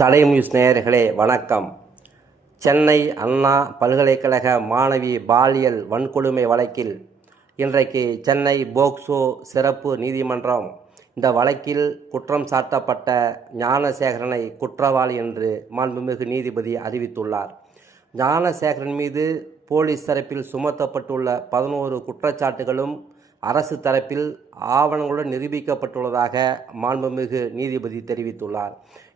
தடயம் news நேயர்களே வணக்கம். சென்னை அண்ணா பல்கலைக்கழக மாணவி பாலியல் வன்கொடுமை வழக்கில் இன்றைக்கு சென்னை போக்சோ சிறப்பு நீதிமன்றம் இந்த வழக்கில் குற்றம் சாட்டப்பட்ட ஞானசேகரனை குற்றவாளி என்று மாண்புமிகு நீதிபதி அறிவித்துள்ளார். ஞானசேகரன் மீது போலீஸ் தரப்பில் சுமத்தப்பட்டுள்ள 11 குற்றச்சாட்டுகளும் அரசு தரப்பில் ஆவணங்களுடன் நிரூபிக்கப்பட்டுள்ளதாக மாண்புமிகு நீதிபதி தெரிவித்துள்ளார்.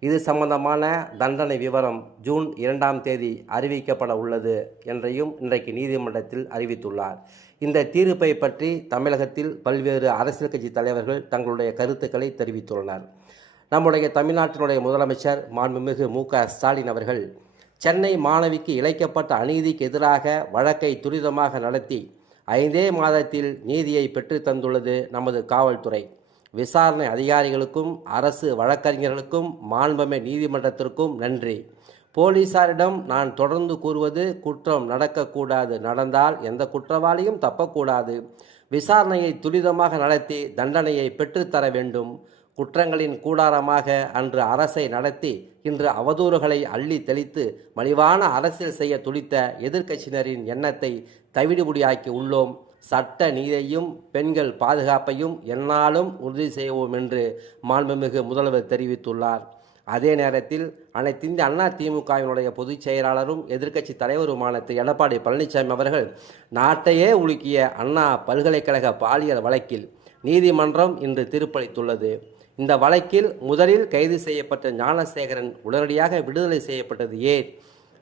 இது சம்பந்தமான தண்டனை விவரம் ஜூன் 2ஆம் தேதி அறிவிக்கப்பட உள்ளது என்றையும் இன்றைக்கு நீதிமன்றத்தில் அறிவித்துள்ளார். இந்த தீர்ப்பை பற்றி தமிழகத்தில் பல்வேறு அரசியல் கட்சி தலைவர்கள் தங்களுடைய கருத்துக்களை தெரிவித்துள்ளனர். நம்முடைய தமிழ்நாட்டினுடைய முதலமைச்சர் மாண்புமிகு மு.க.ஸ்டாலின் அவர்கள் சென்னை மாணவிக்கு இழைக்கப்பட்ட அநீதிக்கு எதிராக வழக்கை துரிதமாக நடத்தி 5 மாதத்தில் நீதியை பெற்று தந்துள்ளது நமது காவல்துறை. விசாரணை அதிகாரிகளுக்கும் அரசு வழக்கறிஞர்களுக்கும் மாண்புமிகு நீதிமன்றத்திற்கும் நன்றி. போலீசாரிடம் நான் தொடர்ந்து கூறுவது, குற்றம் நடக்கக்கூடாது, நடந்தால் எந்த குற்றவாளியும் தப்பக்கூடாது. விசாரணையை துரிதமாக நடத்தி தண்டனையை பெற்றுத்தர வேண்டும். குற்றங்களின் கூடாரமாக அன்று அரசை நடத்தி இன்று அவதூறுகளை அள்ளி தெளித்து மலிவான அரசியல் செய்ய துடித்த எதிர்க்கட்சியினரின் எண்ணத்தை தவிடுபொடியாக்கி உள்ளோம். சட்ட நீதியையும் பெண்கள் பாதுகாப்பையும் எந்நாளும் உறுதி செய்வோம் என்று மாண்புமிகு முதல்வர் தெரிவித்துள்ளார். அதே நேரத்தில் அனைத்திந்திய அண்ணா திமுகவினுடைய பொதுச் செயலாளரும் எதிர்க்கட்சி தலைவருமான திரு எடப்பாடி பழனிசாமி அவர்கள் நாட்டையே உலுக்கிய அண்ணா பல்கலைக்கழக பாலியல் வழக்கில் நீதிமன்றம் இன்று தீர்ப்பளித்துள்ளது. இந்த வழக்கில் முதலில் கைது செய்யப்பட்ட ஞானசேகரன் உடனடியாக விடுதலை செய்யப்பட்டது ஏன்?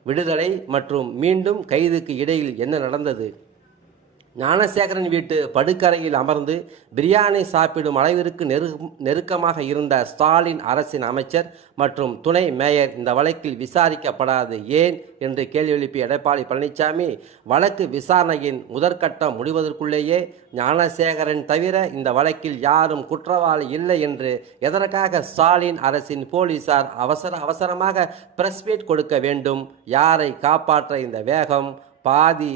விடுதலை மற்றும் மீண்டும் கைதுக்கு இடையில் என்ன நடந்தது? ஞானசேகரன் வீட்டு படுக்கறையில் அமர்ந்து பிரியாணி சாப்பிடும் அளவிற்கு நெருக்கமாக இருந்த ஸ்டாலின் அரசின் அமைச்சர் மற்றும் துணை மேயர் இந்த வழக்கில் விசாரிக்கப்படாது ஏன் என்று கேள்வி எழுப்பிய எடப்பாடி பழனிசாமி, வழக்கு விசாரணையின் முதற்கட்டம் முடிவதற்குள்ளேயே ஞானசேகரன் தவிர இந்த வழக்கில் யாரும் குற்றவாளி இல்லை என்று எதற்காக ஸ்டாலின் அரசின் போலீசார் அவசரமாக பிரஸ் மீட் கொடுக்க வேண்டும்? யாரை காப்பாற்ற இந்த வேகம்? பாதி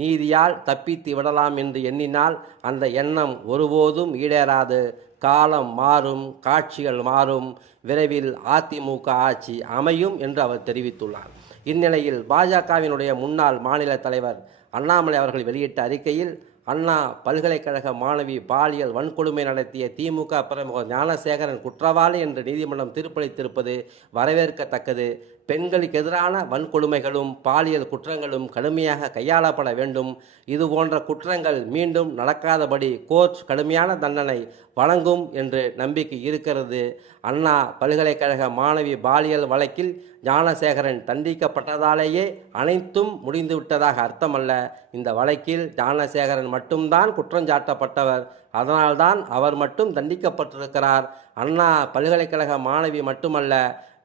நீதியால் தப்பித்து விடலாம் என்று எண்ணினால் அந்த எண்ணம் ஒருபோதும் ஈடேறாது. காலம் மாறும், காட்சிகள் மாறும், விரைவில் அதிமுக ஆட்சி அமையும் என்று அவர் தெரிவித்துள்ளார். இந்நிலையில் பாஜகவினுடைய முன்னாள் மாநில தலைவர் அண்ணாமலை அவர்கள் வெளியிட்ட அறிக்கையில், அண்ணா பல்கலைக்கழக மாணவி பாலியல் வன்கொடுமை நடத்திய திமுக பிரமுகர் ஞானசேகரன் குற்றவாளி என்று நீதிமன்றம் தீர்ப்பளித்திருப்பது வரவேற்கத்தக்கது. பெண்களுக்கு எதிரான வன்கொடுமைகளும் பாலியல் குற்றங்களும் கடுமையாக கையாளப்பட வேண்டும். இதுபோன்ற குற்றங்கள் மீண்டும் நடக்காதபடி கோர்ட் கடுமையான தண்டனை வழங்கும் என்று நம்பிக்கை இருக்கிறது. அண்ணா பல்கலைக்கழக மாணவி பாலியல் வழக்கில் ஞானசேகரன் தண்டிக்கப்பட்டதாலேயே அனைத்தும் முடிந்துவிட்டதாக அர்த்தமல்ல. இந்த வழக்கில் ஞானசேகரன் மட்டும்தான் குற்றஞ்சாட்டப்பட்டவர். அதனால்தான் அவர் மட்டும் தண்டிக்கப்பட்டிருக்கிறார். அண்ணா பல்கலைக்கழக மாணவி மட்டுமல்ல,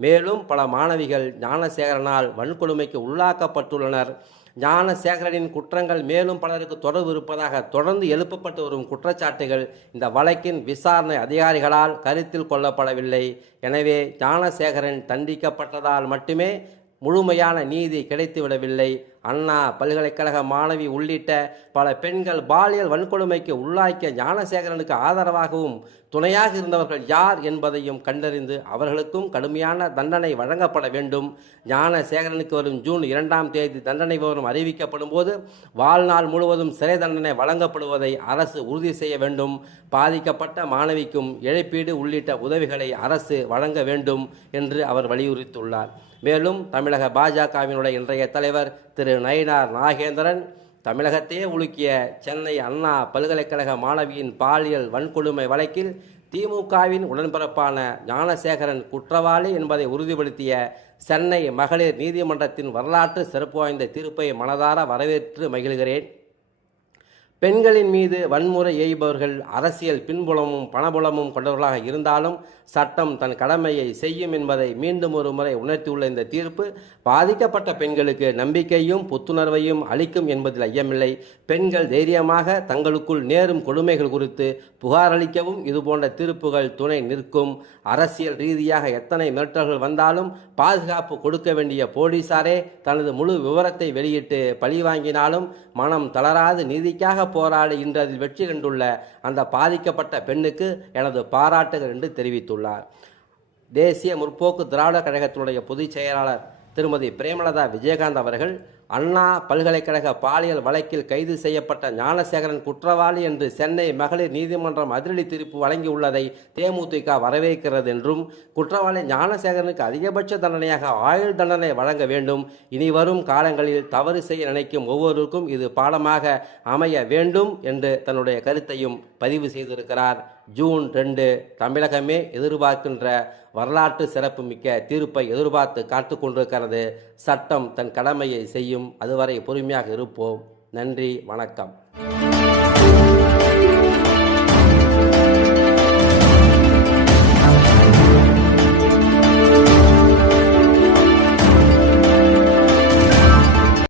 மேலும் பல மாணவிகள் ஞானசேகரனால் வன்கொடுமைக்கு உள்ளாக்கப்பட்டுள்ளனர். ஞானசேகரனின் குற்றங்கள் மேலும் பலருக்கு தொடர்பு இருப்பதாக தொடர்ந்து எழுப்பப்பட்டு வரும் குற்றச்சாட்டுகள் இந்த வழக்கின் விசாரணை அதிகாரிகளால் கருத்தில் கொள்ளப்படவில்லை. எனவே ஞானசேகரன் தண்டிக்கப்பட்டதால் மட்டுமே முழுமையான நீதி கிடைத்துவிடவில்லை. அண்ணா பல்கலைக்கழக மாணவி உள்ளிட்ட பல பெண்கள் பாலியல் வன்கொடுமைக்கு உள்ளாக்கிய ஞானசேகரனுக்கு ஆதரவாகவும் துணையாக இருந்தவர்கள் யார் என்பதையும் கண்டறிந்து அவர்களுக்கும் கடுமையான தண்டனை வழங்கப்பட வேண்டும். ஞானசேகரனுக்கு வரும் ஜூன் 2ஆம் தேதி தண்டனை விவரம் அறிவிக்கப்படும் போது வாழ்நாள் முழுவதும் சிறை தண்டனை வழங்கப்படுவதை அரசு உறுதி செய்ய வேண்டும். பாதிக்கப்பட்ட மாணவிக்கும் இழப்பீடு உள்ளிட்ட உதவிகளை அரசு வழங்க வேண்டும் என்று அவர் வலியுறுத்தியுள்ளார். மேலும் தமிழக பாஜகவினுடைய இன்றைய தலைவர் திரு நயினார் நாகேந்திரன் தமிழகத்தையே உலுக்கிய சென்னை அண்ணா பல்கலைக்கழக மாணவியின் பாலியல் வன்கொடுமை வழக்கில் திமுகவின் உடன்பிறப்பான ஞானசேகரன் குற்றவாளி என்பதை உறுதிப்படுத்திய சென்னை மகளிர் நீதிமன்றத்தின் வரலாற்று சிறப்பு வாய்ந்த தீர்ப்பை மனதார வரவேற்று மகிழ்கிறேன். பெண்களின் மீது வன்முறை எய்பவர்கள் அரசியல் பின்புலமும் பணபுலமும் கொண்டவர்களாக இருந்தாலும் சட்டம் தன் கடமையை செய்யும் என்பதை மீண்டும் ஒரு முறை உணர்த்தியுள்ள இந்த தீர்ப்பு பாதிக்கப்பட்ட பெண்களுக்கு நம்பிக்கையும் புத்துணர்வையும் அளிக்கும் என்பதில் ஐயமில்லை. பெண்கள் தைரியமாக தங்களுக்குள் நேரும் கொடுமைகள் குறித்து புகார் அளிக்கவும் இதுபோன்ற தீர்ப்புகள் துணை நிற்கும். அரசியல் ரீதியாக எத்தனை மிரட்டல்கள் வந்தாலும் பாதுகாப்பு கொடுக்க வேண்டிய போலீசாரே தனது முழு விவரத்தை வெளியிட்டு பழி வாங்கினாலும் மனம் தளராது நீதிக்காக போராடி இன்று அதில் வெற்றி கண்டுள்ள அந்த பாதிக்கப்பட்ட பெண்ணுக்கு எனது பாராட்டுகள் என்று தெரிவித்துள்ளார். தேசிய முற்போக்கு திராவிட கழகத்தினுடைய பொதுச் செயலாளர் திருமதி பிரேமலதா விஜயகாந்த் அவர்கள் அண்ணா பல்கலைக்கழக பாலியல் வழக்கில் கைது செய்யப்பட்ட ஞானசேகரன் குற்றவாளி என்று சென்னை மகளிர் நீதிமன்றம் அதிரடி தீர்ப்பு வழங்கியுள்ளதை தேமுதிக வரவேற்கிறது என்றும், குற்றவாளி ஞானசேகரனுக்கு அதிகபட்ச தண்டனையாக ஆயுள் தண்டனை வழங்க வேண்டும். இனி வரும் காலங்களில் தவறு செய்ய நினைக்கும் ஒவ்வொருவருக்கும் இது பாடமாக அமைய வேண்டும் என்று தன்னுடைய கருத்தையும் பதிவு செய்திருக்கிறார். ஜூன் 2 தமிழகமே எதிர்பார்க்கின்ற வரலாற்று சிறப்புமிக்க தீர்ப்பை எதிர்பார்த்து காத்து கொண்டிருக்கிறது. சட்டம் தன் கடமையை செய்யும். அதுவரை பொறுமையாக இருப்போம். நன்றி, வணக்கம்.